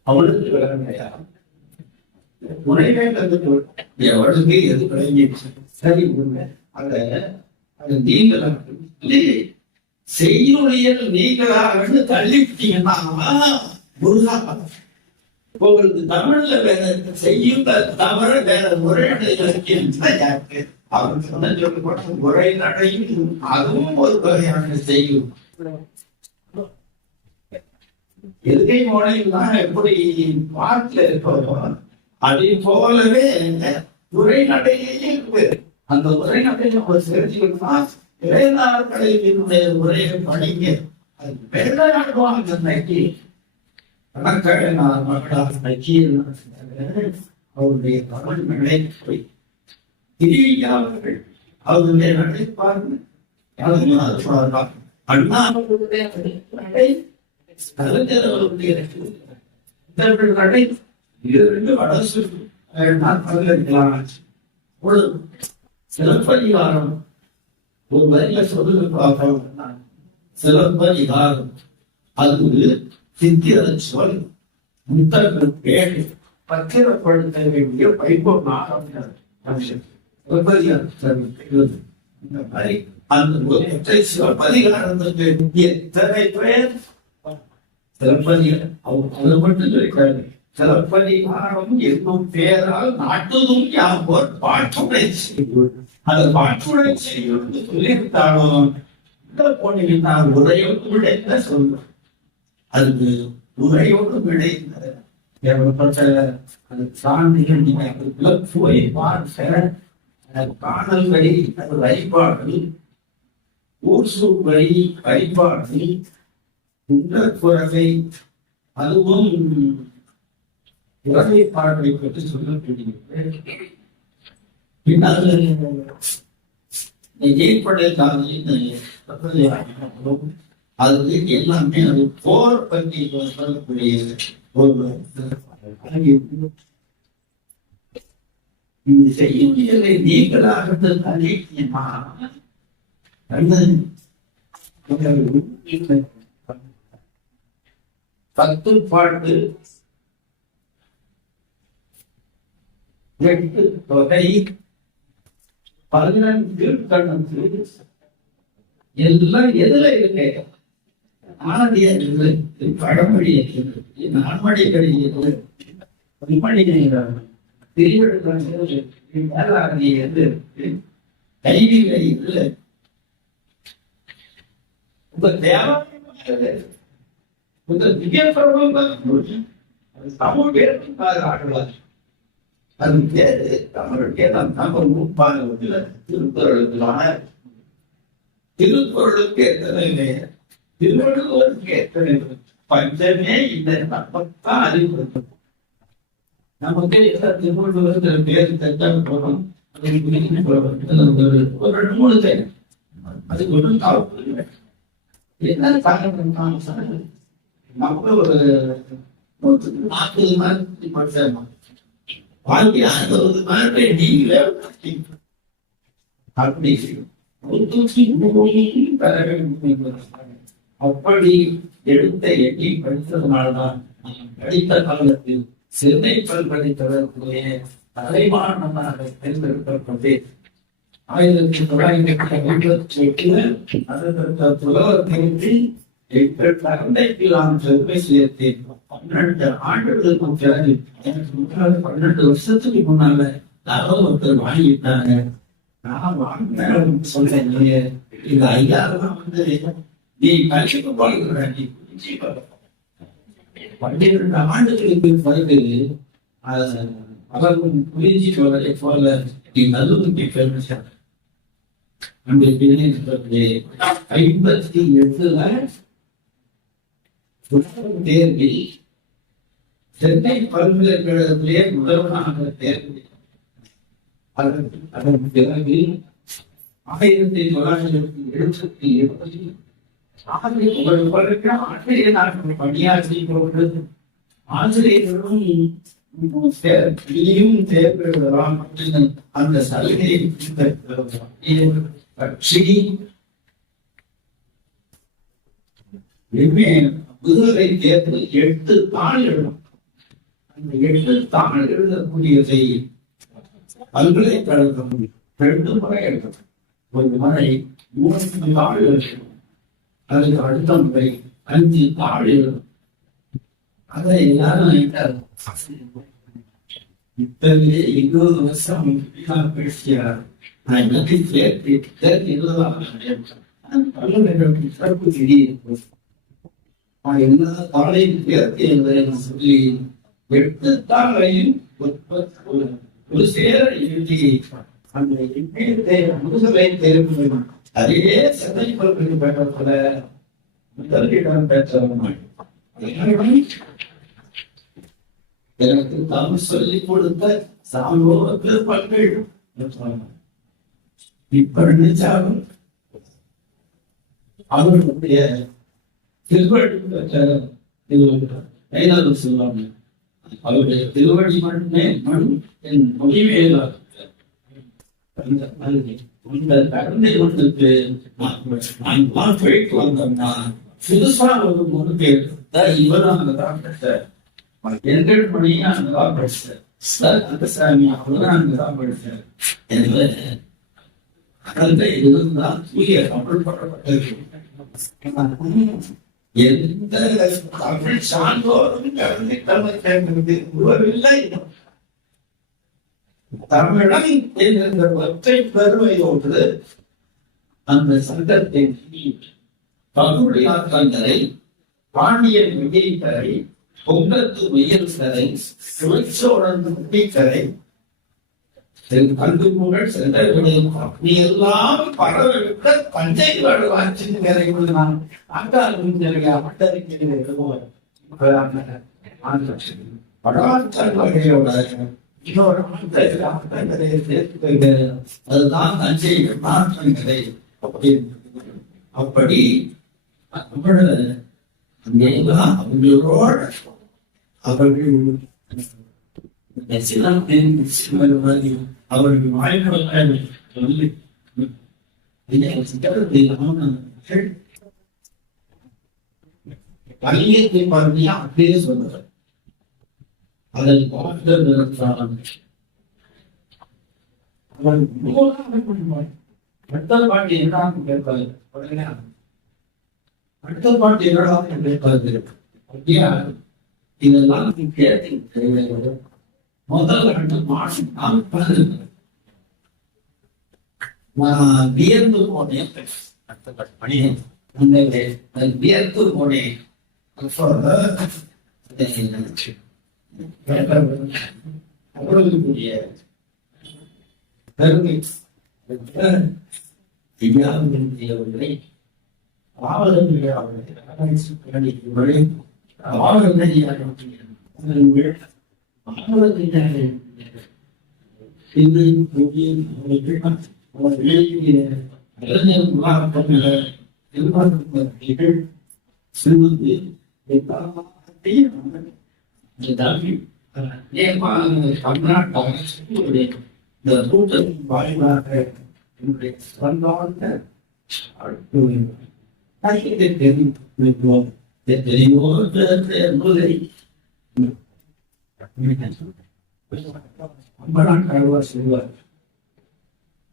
அவளுக்கு விளங்கலையா முறையே எவளுக்கு எது விளங்கிடுச்சு சரி அந்த நீங்கள செய்யுளியல் நீங்களாக தள்ளிவிட்டீங்கன்னா முருகா உங்களுக்கு தமிழ்ல வேற செய்யும் தவிர வேற முறை இலக்கியம் யாருக்கு அவர் சொன்ன சொல்லப்பட்ட முறை நடையும் அதுவும் ஒரு வகையான செய்யும். எதுகை மொழியெல்லாம் எப்படி பாட்டுல இருப்போம் அதே போலவே உரைநடையே இருக்கு. அந்த உரைநடையை நம்ம தெரிஞ்சுக்கணும்னா இளைஞர்களுடைய உரையை படிங்க. அது வேலையாடுவாங்க நக்கி அவருடைய தமிழ் நிலைப்பை திரியாளர்கள் அவருடைய நினைப்பார்கள் அண்ணாவுடைய நடை கலைஞர்களுடைய நடை இரண்டு வடசு சிலப்பதிகாரம் ஒரு வரையில சொல்லு பார்ப்போம். சிலப்பதிகாரம் அது சித்திர சொல் முத்தர்கள் பேர் பத்திரப்படுத்த வேண்டிய பைப்பம் அந்த சிலப்பதிகாரத்துக்கு எத்தனை பேர் சிலப்பதிகாரம் அது மட்டும் இருக்காது. சிலப்பதிகாரம் என்னும் பெயரால் நாட்டுதும் யாவோர் பாட்டுடை செய்யும். அந்த பாட்டுடை செய்யும் சொல்லியிருந்தாலும் இந்த பொண்ணில் உரையோடு விடைத்த சொல்லும். அதுக்கு உரையோடு விடைத்த சான்றிகள் போய் பார்க்க காணல் வழி வழிபாடு ஊர் சூழ் வழி வழிபாடு குறவை அதுவும் உறவை பாடலை பற்றி சொல்லப்படுகிறது. பின்னால் அது எல்லாமே அது போர் பற்றி சொல்லக்கூடிய ஒரு செய்யுளியலை நீங்களாக பத்து பாட்டு எட்டு தொகை 11 கணக்கு எல்லாம் எதுல இருக்கு? ஆனதியா இருக்கு, பழமொழி இருக்கு, நான்மொழி கிடைக்கிறது, திருவிழாங்கி எது கைவிகளை இல்லை. உங்க தேவாலயம் உங்க திவ்ய பிரபலம் தமிழ் பேருக்காக ஆடுவார். அது பேரு தமிழுக்கே நான் தமிழ் நூற்பாங்க திருக்குறளுக்கான திருக்குறளுக்கு எத்தனை திருவள்ளுவருக்கு எத்தனை பஞ்சமே இல்லை. நமக்குத்தான் அறிவுறுத்தணும். நமக்கு திருவள்ளுவர் பேரு தெரிஞ்சாலும் போறோம். ஒரு 2-3 பேர் அதுக்கு ஒன்றும் காவல் என்ன காரணம்? நம்ம ஒரு 40 மார்க் படிச்சோம். வாழ்க்கை 60 மார்க்கை நீங்களே அப்படி அப்படி எடுத்த எண்ணி படித்ததுனால்தான் படித்த காலத்தில் சிறுமை பல்கலைக்கழகத்திலேயே தலைமானமாக தேர்ந்தெடுக்கப்பட்டு 1958 அதற்கு புலவர் தேர்ச்சி 8 சேர்த்தேன். 12 ஆண்டுகளுக்கு பிறகு எனக்கு 12 வருஷத்துக்கு முன்னால யாரோ ஒருத்தர் வாங்கிட்டாங்க. நான் வாங்கினேன் சொல்றேன். இந்த ஐயாவெல்லாம் நீ கல்விக்கு பாடுகிற நீ 12 ஆண்டுகளுக்கு பிறகு அவர்கள் புரிஞ்சு போல நீ நல்லுக்கு ஃபேமஸ் 58 தேர்வில் சென்னை பல்கலைக்கழகத்திலே முதல்வராக தேர்வு. அதன் பிறகு 1977 ஆசிரியராக பணியாற்றி கொண்டு ஆசிரியர்களும் தேர்வு எழுதலாம் அப்படின்னு அந்த சலுகையை பற்றி விடுதலை தேர்வு 8 தாள் எழுதும். அந்த 8 தாள் எழுதக்கூடியதை பல்கலைக்கழகம் 2 முறை எழுதும். ஒரு முறை 3 தாள் எழுதும். அதுக்கு அடுத்த முறை 5 தாள் எழுதும். அதை எல்லாரும் இப்பவே 20 வருஷம் பேசியார். நான் எனக்கு சிறப்பு தெரியும். எல்லா தாளையும் சேர்த்து சொல்லி 8 தாளையும் ஒரு சேர எழுதி அந்த முதுகலை தேர்வு அதே சென்னை பல்கலைக்கழகத்துல முதலிடம் பெற்றவர்கள் எனக்கு தமிழ் சொல்லிக் கொடுத்த சான்றோர் பெருமக்கள் இப்ப நினைச்சாலும் அவர்களுடைய திருவடி கைதாலும் சொல்லுவாங்க. அவருடைய திருவடி மட்டுமே மண் என் மொழிமேல அந்த கடந்தை கொண்டுட்டு நான் போயிட்டு வந்தோம்னா புதுசா ஒரு 3 பேர் இவரும் அங்கதான் படிச்சார். எங்கள் மணியா அங்கதான் படிச்சார். அந்த சாமி அவரும் அங்கதான் படிச்சார். எனவே அந்த இதுதான் தூய தமிழ் படப்பட்டது. எந்த தமிழ் சான்றோரும் கடந்து தமிழ் உருவவில்லை. தமிழன் என்ற ஒற்றை பெருமையோடு அந்த சங்கத்தை பகுடியாற்றங்களை பாண்டியன் விஜய்கரை பொங்கத்து முயல்கரை சுவைச்சோழன் குட்டிக்கரை கண்டுமுகள் சென்றவர்களை நீ எல்லாம் பரவிட்ட பஞ்சை வாழ்வாச்சின் வேலை நான் படவாற்றோட அதுதான் தஞ்சை மாற்றங்களை அப்படி அவங்களோட அவர்கள் அவர்கள் கல்வியத்தை பார்த்தியா அப்படியே சொல்லுங்க. அதில் அடுத்த பாட்டு என்ன கேட்காது. அடுத்த பாட்டு என்னடா கேட்காது. அப்படியா இதெல்லாம் கேட்டு முதல் 2 மாதம் நான் வியந்து போனேன். வியந்து போனேன். அவ்வளவு கூடிய பெருமை அவர்களை இந்த கூட்டத்தின் வாயிலாக என்னுடைய சொல்லாத சொல்வார்.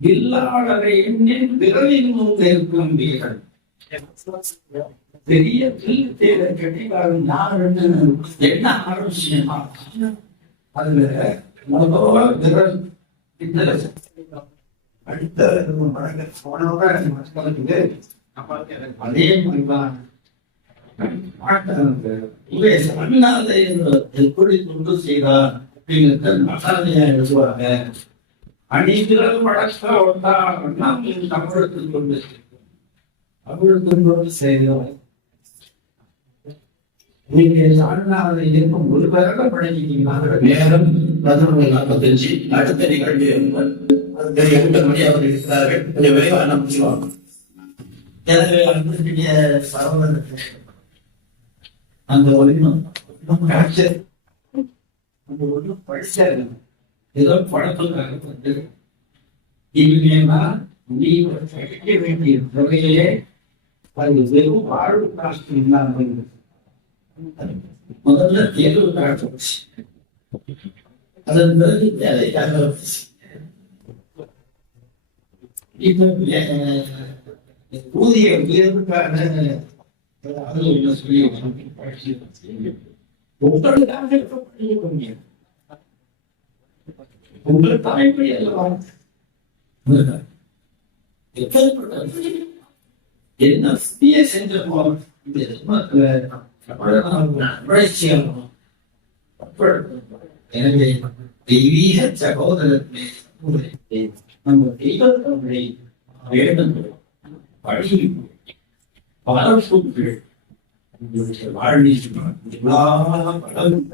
இல்லாததை எண்ணின் விரலின் முன் இருக்கும் வீரர் பெரிய தேவை கட்டிக்காரன் யார் என்ன ஆலோசனை அதுல விரல் அடுத்த அதே மாதிரிதான் எப்படி கொண்டு செய்தார் அப்படிங்கிறத மசாலையா எழுதுவாங்க. அணிகள் வழக்க தமிழத்துக்கு கொண்டு தமிழத்துக்கு செய்தோம். நீங்க சாரணாதை இருக்கும் ஒரு பேர பழகிட்டீங்கன்னா நேரம் 11:45 அடுத்த நிகழ்வு 8 மணி அவர் இருக்கிறார்கள். கொஞ்சம் விரைவாக நம்பிச்சுவாங்க. எனவே அந்த பரவல் அந்த ஒளிமம் ஒன்றும் படிச்சாரு ஏதோ படத்துக்காக வந்து இனிமேனா நீ படிக்க வேண்டிய துறையிலே அது வெறும் வாழ்வு காசு இல்லாமல் முதல்ல தேர்வு காட்டுச்சு அதன் பிறகு வேலைக்காக வந்துச்சு இப்போ ஊதிய உயர்வுக்கான அது ஒன்று சொல்லி உங்களுக்காக உங்களுக்கு தலைப்படி அல்லவா என்ன செஞ்சிருக்கோம் எனவே தெய்வீக சகோதரத்தை நம்ம தெய்வத்தை வேதங்கள் வழி பரப்புகள் உங்களுடைய வாழ்வில் எல்லா பலரும்